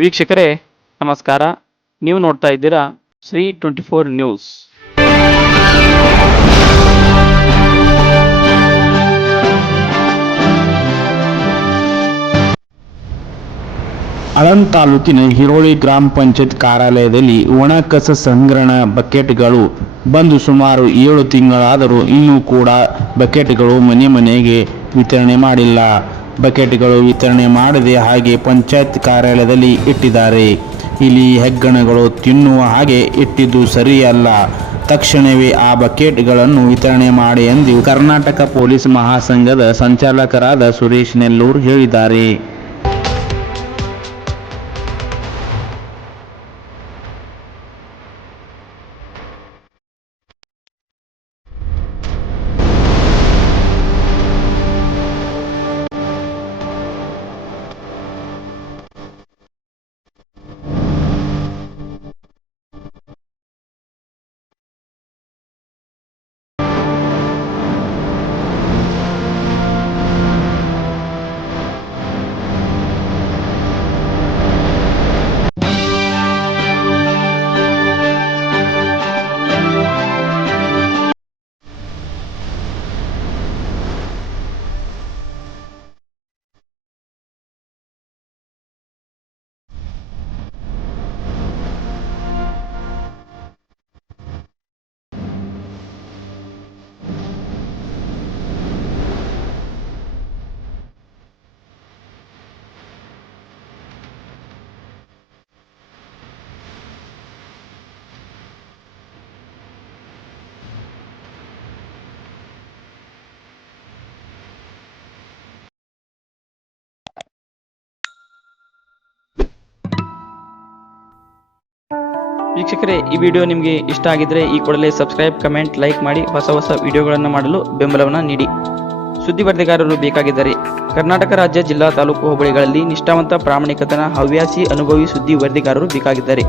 ವೀಕ್ಷಕರೇ ನಮಸ್ಕಾರ. ನೀವು ನೋಡ್ತಾ ಇದ್ದೀರಾ ಶ್ರೀ 24 ನ್ಯೂಸ್. ಆಳಂದ ತಾಲೂಕಿನ ಹಿರೋಳಿ ಗ್ರಾಮ ಪಂಚಾಯತ್ ಕಾರ್ಯಾಲಯದಲ್ಲಿ ಒಣ ಕಸ ಸಂಗ್ರಹಣಾ ಬಕೆಟ್ಗಳು ಬಂದು ಸುಮಾರು 7 ತಿಂಗಳಾದರೂ ಇನ್ನೂ ಕೂಡ ಬಕೆಟ್ಗಳು ಮನೆ ಮನೆಗೆ ವಿತರಣೆ ಮಾಡಿಲ್ಲ. ಬಕೆಟ್ಗಳು ವಿತರಣೆ ಮಾಡದೆ ಹಾಗೆ ಪಂಚಾಯತ್ ಕಾರ್ಯಾಲಯದಲ್ಲಿ ಇಟ್ಟಿದ್ದಾರೆ. ಇಲ್ಲಿ ಹೆಗ್ಗಣಗಳು ತಿನ್ನುವ ಹಾಗೆ ಇಟ್ಟಿದ್ದು ಸರಿಯಲ್ಲ. ತಕ್ಷಣವೇ ಆ ಬಕೆಟ್ಗಳನ್ನು ವಿತರಣೆ ಮಾಡಿ ಎಂದು ಕರ್ನಾಟಕ ಪೊಲೀಸ್ ಮಹಾಸಂಘದ ಸಂಚಾಲಕರಾದ ಸುರೇಶ್ ನೆಲ್ಲೂರ್ ಹೇಳಿದ್ದಾರೆ. ವೀಕ್ಷಕರೇ, ಈ ವಿಡಿಯೋ ನಿಮಗೆ ಇಷ್ಟ ಆಗಿದ್ರೆ ಈ ಕೂಡಲೇ ಸಬ್ಸ್ಕ್ರೈಬ್, ಕಮೆಂಟ್, ಲೈಕ್ ಮಾಡಿ ಹೊಸ ವಿಡಿಯೋಗಳನ್ನು ಮಾಡಲು ಬೆಂಬಲವನ್ನು ನೀಡಿ. ಸುದ್ದಿ ವರದಿಗಾರರು ಬೇಕಾಗಿದ್ದಾರೆ. ಕರ್ನಾಟಕ ರಾಜ್ಯ ಜಿಲ್ಲಾ ತಾಲೂಕು ಹೋಬಳಿಗಳಲ್ಲಿ ನಿಷ್ಠಾವಂತ ಪ್ರಾಮಾಣಿಕತನ ಹವ್ಯಾಸಿ ಅನುಭವಿ ಸುದ್ದಿ ವರದಿಗಾರರು ಬೇಕಾಗಿದ್ದಾರೆ.